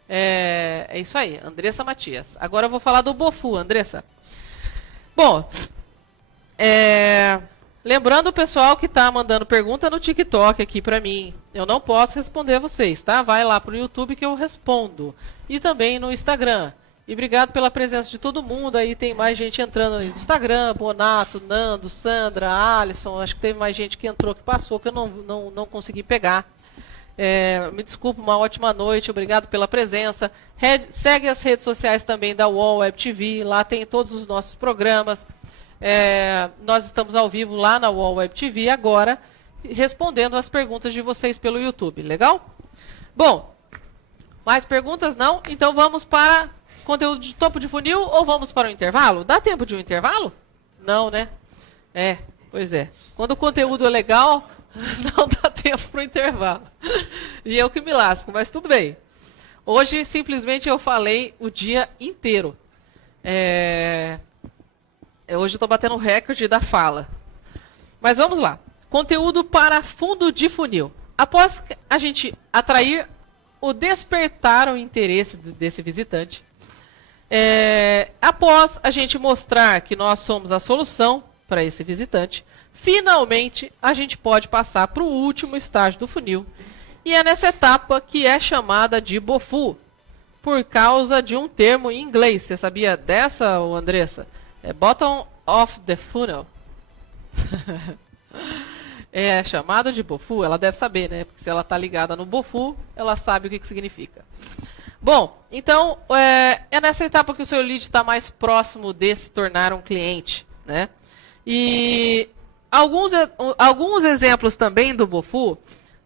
É isso aí, Andressa Matias. Agora eu vou falar do Bofu, Andressa. Bom, lembrando o pessoal que está mandando pergunta no TikTok aqui para mim. Eu não posso responder vocês, tá? Vai lá pro YouTube que eu respondo. E também no Instagram. E obrigado pela presença de todo mundo. Aí tem mais gente entrando no Instagram. Bonato, Nando, Sandra, Alisson. Acho que teve mais gente que entrou, que passou, que eu não consegui pegar. Me desculpa, uma ótima noite. Obrigado pela presença. Segue as redes sociais também da UOL Web TV. Lá tem todos os nossos programas. Nós estamos ao vivo lá na UOL Web TV agora, respondendo as perguntas de vocês pelo YouTube. Legal? Bom, mais perguntas não? Então vamos para conteúdo de topo de funil ou vamos para o intervalo? Dá tempo de um intervalo? Não, né? Pois é. Quando o conteúdo é legal, não dá tempo para o intervalo. E eu que me lasco, mas tudo bem. Hoje, simplesmente, eu falei o dia inteiro. Hoje eu estou batendo o recorde da fala. Mas vamos lá. Conteúdo para fundo de funil. Após a gente atrair ou despertar o interesse desse visitante, após a gente mostrar que nós somos a solução para esse visitante, finalmente a gente pode passar para o último estágio do funil. E é nessa etapa que é chamada de Bofu, por causa de um termo em inglês. Você sabia dessa, Andressa? Bottom of the funnel. É chamada de Bofu, ela deve saber, né? Porque se ela está ligada no Bofu, ela sabe o que significa. Bom, então, é nessa etapa que o seu lead está mais próximo de se tornar um cliente, né? E alguns exemplos também do Bofu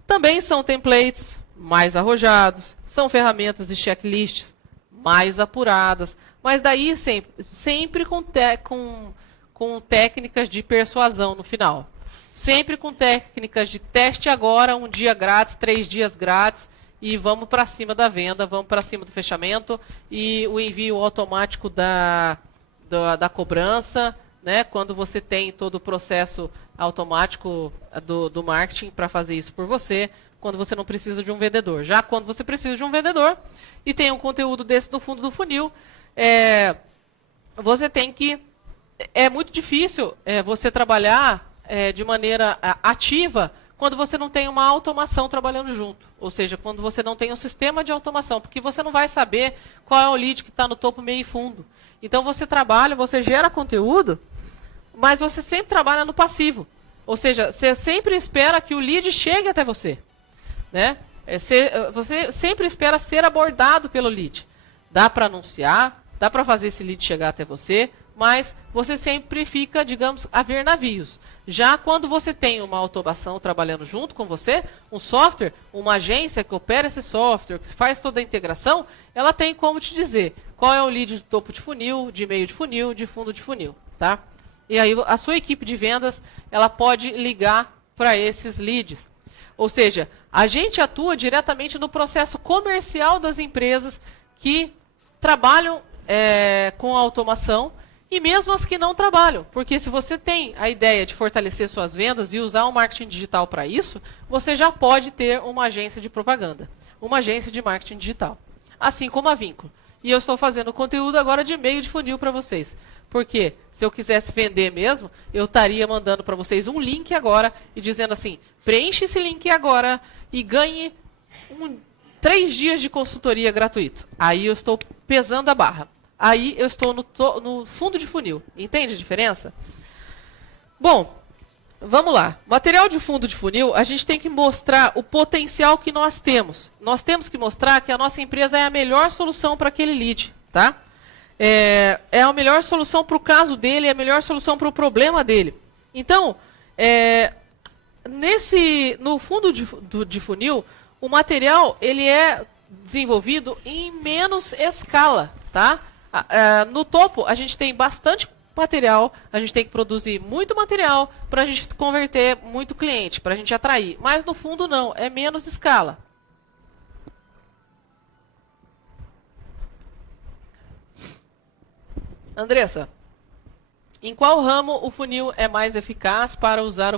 também são templates mais arrojados, são ferramentas e checklists mais apuradas, mas daí sempre com técnicas de persuasão no final. Sempre com técnicas de teste agora, 1 dia grátis, 3 dias grátis, e vamos para cima da venda, vamos para cima do fechamento, e o envio automático da cobrança, né? Quando você tem todo o processo automático do marketing para fazer isso por você, quando você não precisa de um vendedor. Já quando você precisa de um vendedor e tem um conteúdo desse no fundo do funil, você tem que... É muito difícil você trabalhar de maneira ativa quando você não tem uma automação trabalhando junto. Ou seja, quando você não tem um sistema de automação, porque você não vai saber qual é o lead que está no topo, meio e fundo. Então você trabalha, você gera conteúdo, mas você sempre trabalha no passivo. Ou seja, você sempre espera que o lead chegue até você, né? Você sempre espera ser abordado pelo lead. Dá para anunciar, dá para fazer esse lead chegar até você, mas você sempre fica, digamos, a ver navios. Já quando você tem uma automação trabalhando junto com você, um software, uma agência que opera esse software, que faz toda a integração, ela tem como te dizer qual é o lead de topo de funil, de meio de funil, de fundo de funil, tá? E aí a sua equipe de vendas, ela pode ligar para esses leads. Ou seja, a gente atua diretamente no processo comercial das empresas que trabalham com automação, e mesmo as que não trabalham, porque se você tem a ideia de fortalecer suas vendas e usar o marketing digital para isso, você já pode ter uma agência de propaganda, uma agência de marketing digital, assim como a Vínculo. e eu estou fazendo conteúdo agora de meio de funil para vocês. Porque se eu quisesse vender mesmo, eu estaria mandando para vocês um link agora e dizendo assim, preenche esse link agora e ganhe 3 dias de consultoria gratuito. Aí eu estou pesando a barra. Aí eu estou no fundo de funil. Entende a diferença? Bom, vamos lá. Material de fundo de funil, a gente tem que mostrar o potencial que nós temos. Nós temos que mostrar que a nossa empresa é a melhor solução para aquele lead, tá? É a melhor solução para o caso dele, é a melhor solução para o problema dele. Então, no fundo de funil, o material ele é desenvolvido em menos escala, tá? No topo, a gente tem bastante material, a gente tem que produzir muito material para a gente converter muito cliente, para a gente atrair. Mas no fundo não, é menos escala. Andressa, em qual ramo o funil é mais eficaz para usar?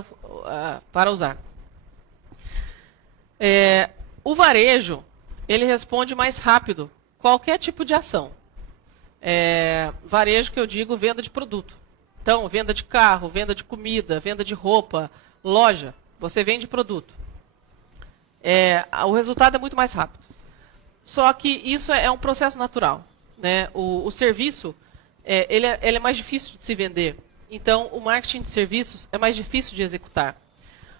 O varejo, ele responde mais rápido qualquer tipo de ação. Varejo que eu digo venda de produto. Então, venda de carro, venda de comida, venda de roupa, loja, você vende produto. O resultado é muito mais rápido. Só que isso é um processo natural, né? O serviço, ele é mais difícil de se vender. Então, o marketing de serviços é mais difícil de executar.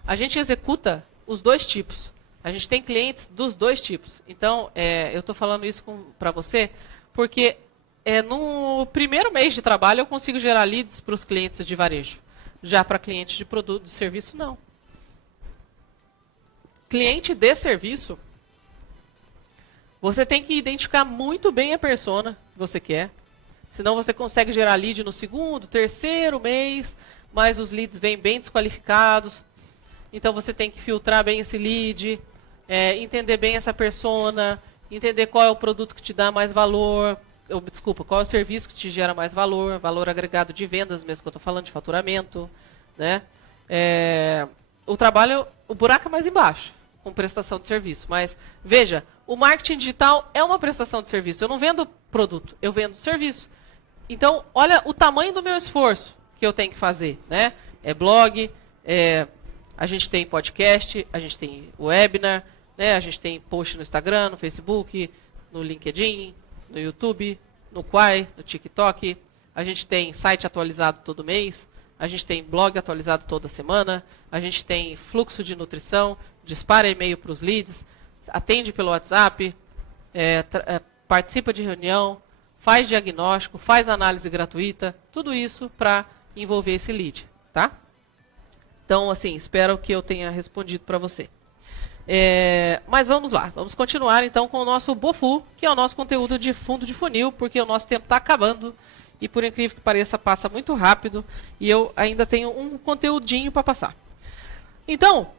A gente executa os dois tipos. A gente tem clientes dos dois tipos. Então, eu estou falando isso para você, porque no primeiro mês de trabalho eu consigo gerar leads para os clientes de varejo. Já para clientes de produto, de serviço, não. Cliente de serviço, você tem que identificar muito bem a persona que você quer. Senão você consegue gerar lead no segundo, terceiro mês, mas os leads vêm bem desqualificados. Então você tem que filtrar bem esse lead, entender bem essa persona, entender qual é o produto que te dá mais valor, qual é o serviço que te gera mais valor, valor agregado de vendas mesmo que eu estou falando, de faturamento, né? O buraco é mais embaixo, com prestação de serviço. Mas, veja, o marketing digital é uma prestação de serviço. Eu não vendo produto, eu vendo serviço. Então, olha o tamanho do meu esforço que eu tenho que fazer, né? Blog, a gente tem podcast, a gente tem webinar, né? A gente tem post no Instagram, no Facebook, no LinkedIn, no YouTube, no Quai, no TikTok. A gente tem site atualizado todo mês, a gente tem blog atualizado toda semana, a gente tem fluxo de nutrição, dispara e-mail para os leads, atende pelo WhatsApp, participa de reunião, faz diagnóstico, faz análise gratuita, tudo isso para envolver esse lead, tá? Então, assim, espero que eu tenha respondido para você. Mas vamos lá, vamos continuar então com o nosso BOFU, que é o nosso conteúdo de fundo de funil, porque o nosso tempo está acabando e, por incrível que pareça, passa muito rápido e eu ainda tenho um conteúdinho para passar. Então,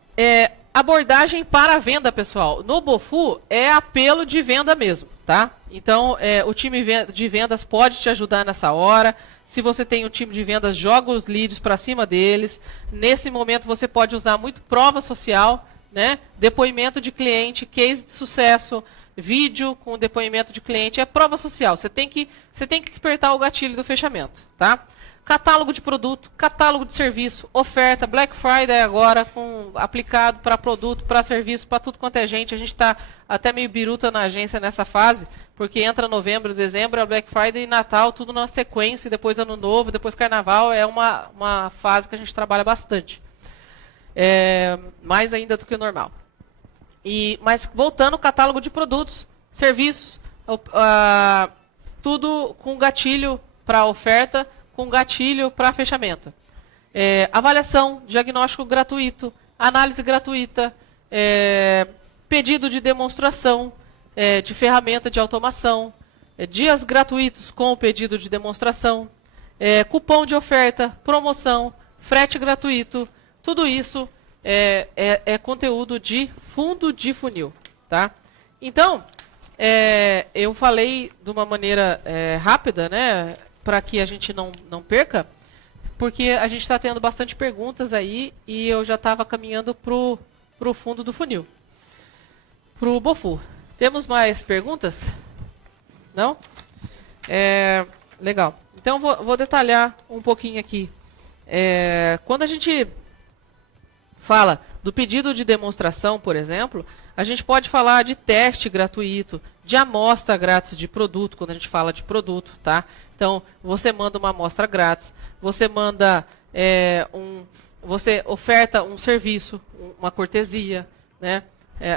abordagem para a venda, pessoal. No BOFU é apelo de venda mesmo, tá? Então, o time de vendas pode te ajudar nessa hora. Se você tem um time de vendas, joga os leads para cima deles. Nesse momento, você pode usar muito prova social, né? Depoimento de cliente, case de sucesso, vídeo com depoimento de cliente. É prova social. Você tem que despertar o gatilho do fechamento, tá? Catálogo de produto, catálogo de serviço, oferta, Black Friday agora, aplicado para produto, para serviço, para tudo quanto é gente. A gente está até meio biruta na agência nessa fase, porque entra novembro, dezembro, é Black Friday e Natal, tudo na sequência, e depois Ano Novo, depois Carnaval, é uma fase que a gente trabalha bastante. Mais ainda do que o normal. Mas voltando, catálogo de produtos, serviços, tudo com gatilho para oferta, com gatilho para fechamento. Avaliação, diagnóstico gratuito, análise gratuita, pedido de demonstração de ferramenta de automação, dias gratuitos com o pedido de demonstração, cupom de oferta, promoção, frete gratuito, tudo isso é conteúdo de fundo de funil, tá? Então, eu falei de uma maneira rápida, né? Para que a gente não perca, porque a gente está tendo bastante perguntas aí e eu já estava caminhando para o fundo do funil, para o BOFU. Temos mais perguntas? Não? Legal. Então, vou detalhar um pouquinho aqui. Quando a gente fala do pedido de demonstração, por exemplo, a gente pode falar de teste gratuito, de amostra grátis de produto, quando a gente fala de produto, tá? Então, você manda uma amostra grátis, você manda você oferta um serviço, uma cortesia, né?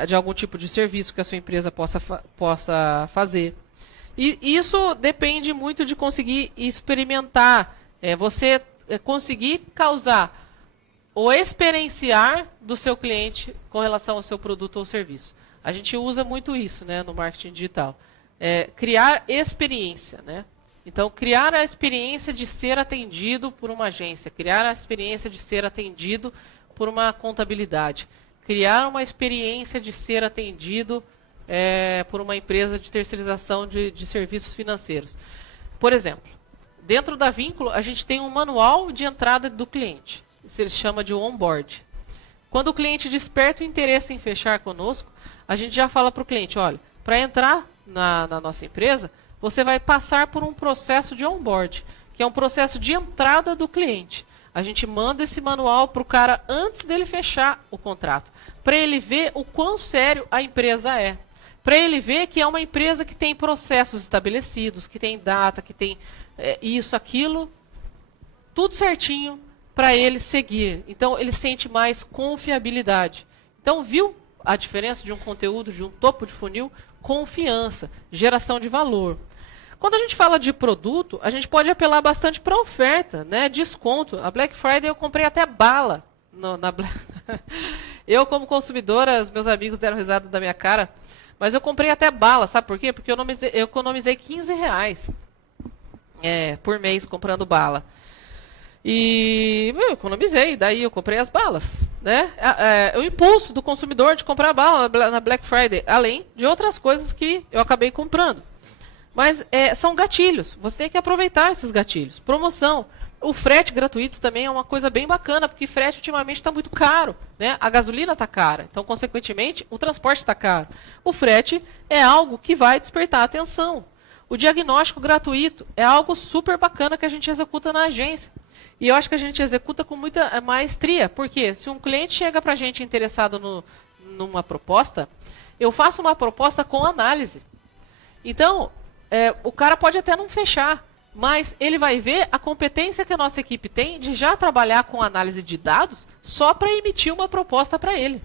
De algum tipo de serviço que a sua empresa possa fazer. E isso depende muito de conseguir experimentar, você conseguir causar ou experienciar do seu cliente com relação ao seu produto ou serviço. A gente usa muito isso, né, no marketing digital. Criar experiência, né? Então, criar a experiência de ser atendido por uma agência, criar a experiência de ser atendido por uma contabilidade, criar uma experiência de ser atendido por uma empresa de terceirização de serviços financeiros. Por exemplo, dentro da Vínculo, a gente tem um manual de entrada do cliente. Isso ele chama de onboard. Quando o cliente desperta o interesse em fechar conosco, a gente já fala para o cliente, olha, para entrar na nossa empresa, você vai passar por um processo de onboard, que é um processo de entrada do cliente. A gente manda esse manual para o cara antes dele fechar o contrato, para ele ver o quão sério a empresa é. Para ele ver que é uma empresa que tem processos estabelecidos, que tem data, que tem isso, aquilo, tudo certinho para ele seguir. Então, ele sente mais confiabilidade. Então, viu a diferença de um conteúdo, de um topo de funil? Confiança, geração de valor. Quando a gente fala de produto, a gente pode apelar bastante para oferta, né? Desconto. A Black Friday eu comprei até bala. Eu, como consumidora, os meus amigos deram risada da minha cara, mas eu comprei até bala, sabe por quê? Porque eu economizei R$15 por mês comprando bala. E eu economizei, daí eu comprei as balas, né? O impulso do consumidor de comprar bala na Black Friday, além de outras coisas que eu acabei comprando. Mas são gatilhos, você tem que aproveitar esses gatilhos. Promoção, o frete gratuito também é uma coisa bem bacana, porque frete ultimamente está muito caro, né? A gasolina está cara, então, consequentemente, o transporte está caro. O frete é algo que vai despertar atenção. O diagnóstico gratuito é algo super bacana que a gente executa na agência. E eu acho que a gente executa com muita maestria, porque se um cliente chega para a gente interessado numa proposta, eu faço uma proposta com análise. Então, o cara pode até não fechar, mas ele vai ver a competência que a nossa equipe tem de já trabalhar com análise de dados só para emitir uma proposta para ele.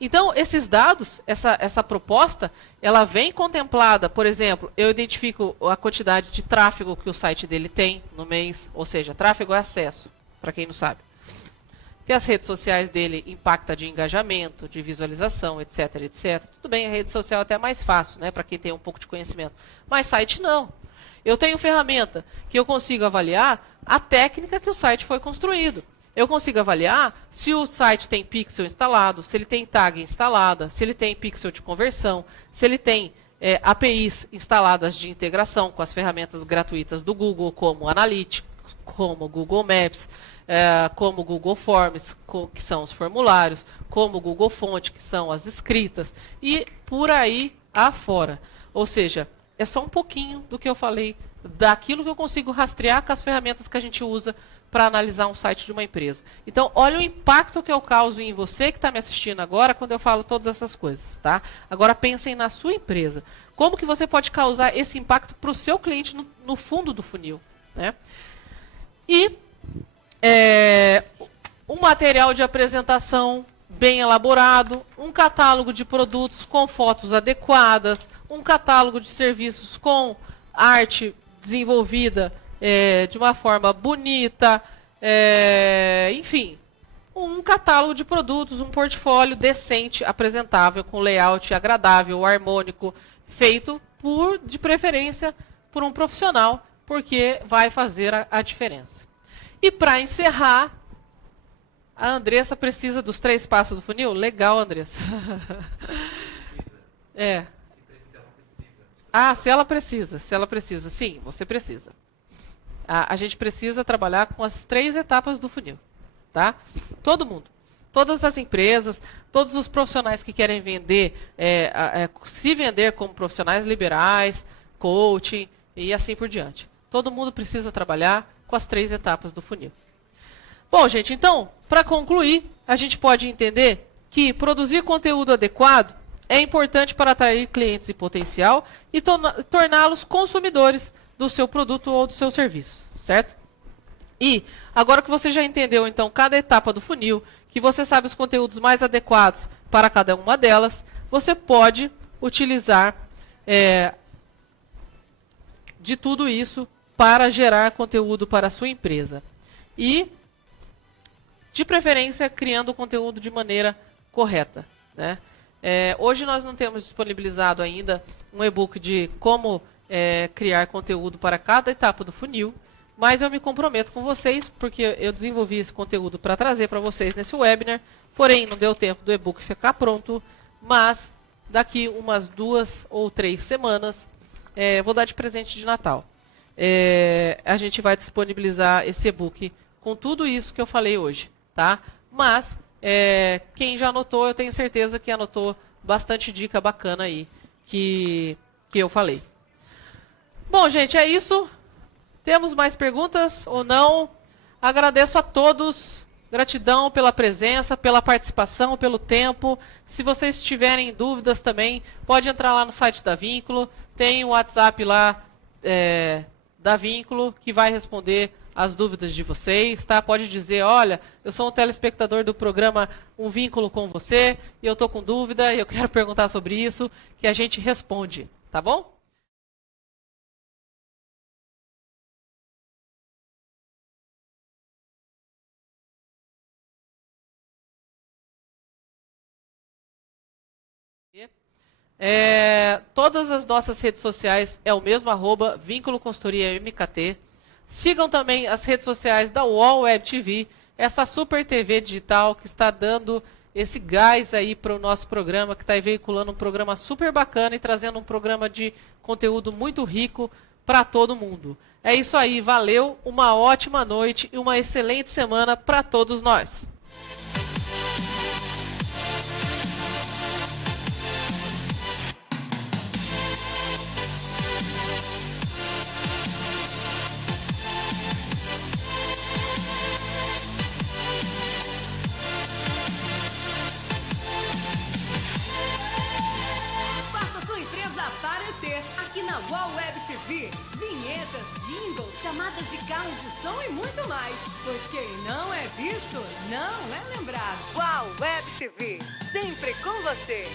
Então, esses dados, essa proposta, ela vem contemplada, por exemplo, eu identifico a quantidade de tráfego que o site dele tem no mês, ou seja, tráfego é acesso, para quem não sabe. Que as redes sociais dele impactam de engajamento, de visualização, etc, etc. Tudo bem, a rede social é até mais fácil, né, para quem tem um pouco de conhecimento. Mas site não. Eu tenho ferramenta que eu consigo avaliar a técnica que o site foi construído. Eu consigo avaliar se o site tem pixel instalado, se ele tem tag instalada, se ele tem pixel de conversão, se ele tem APIs instaladas de integração com as ferramentas gratuitas do Google, como Analytics, como Google Maps, como Google Forms, que são os formulários, como Google Fonte, que são as escritas, e por aí afora. Ou seja, é só um pouquinho do que eu falei, daquilo que eu consigo rastrear com as ferramentas que a gente usa para analisar um site de uma empresa. Então, olha o impacto que eu causo em você que está me assistindo agora quando eu falo todas essas coisas, tá? Agora pensem na sua empresa. Como que você pode causar esse impacto para o seu cliente no fundo do funil, né? E um material de apresentação bem elaborado, um catálogo de produtos com fotos adequadas, um catálogo de serviços com arte desenvolvida de uma forma bonita, enfim, um catálogo de produtos, um portfólio decente, apresentável, com layout agradável, harmônico, feito de preferência por um profissional, porque vai fazer a diferença. E para encerrar, a Andressa precisa dos 3 passos do funil? Legal, Andressa. Se ela precisa. Sim, você precisa. A gente precisa trabalhar com as 3 etapas do funil, tá? Todo mundo. Todas as empresas, todos os profissionais que querem vender, se vender como profissionais liberais, coaching, e assim por diante. Todo mundo precisa trabalhar com as 3 etapas do funil. Bom, gente, então, para concluir, a gente pode entender que produzir conteúdo adequado é importante para atrair clientes em potencial e torná-los consumidores do seu produto ou do seu serviço, certo? E, agora que você já entendeu, então, cada etapa do funil, que você sabe os conteúdos mais adequados para cada uma delas, você pode utilizar de tudo isso para gerar conteúdo para a sua empresa. E, de preferência, criando o conteúdo de maneira correta, né? Hoje nós não temos disponibilizado ainda um e-book de como criar conteúdo para cada etapa do funil, mas eu me comprometo com vocês, porque eu desenvolvi esse conteúdo para trazer para vocês nesse webinar, porém não deu tempo do e-book ficar pronto, mas daqui umas 2 ou 3 semanas, vou dar de presente de Natal. A gente vai disponibilizar esse e-book com tudo isso que eu falei hoje, tá? Mas quem já anotou, eu tenho certeza que anotou bastante dica bacana aí que eu falei. Bom, gente, é isso. Temos mais perguntas ou não? Agradeço a todos. Gratidão pela presença, pela participação, pelo tempo. Se vocês tiverem dúvidas também, pode entrar lá no site da Vínculo. Tem o WhatsApp lá da Vínculo que vai responder as dúvidas de vocês, tá? Pode dizer, olha, eu sou um telespectador do programa Um Vínculo com você, e eu estou com dúvida, e eu quero perguntar sobre isso, que a gente responde, tá bom? Todas as nossas redes sociais é o mesmo @ Vínculo Consultoria MKT. Sigam também as redes sociais da UOL Web TV, essa super TV digital que está dando esse gás aí para o nosso programa, que está veiculando um programa super bacana e trazendo um programa de conteúdo muito rico para todo mundo. É isso aí, valeu, uma ótima noite e uma excelente semana para todos nós. UOL Web TV, vinhetas, jingles, chamadas de carro de som e muito mais. Pois quem não é visto, não é lembrado. UOL Web TV, sempre com você.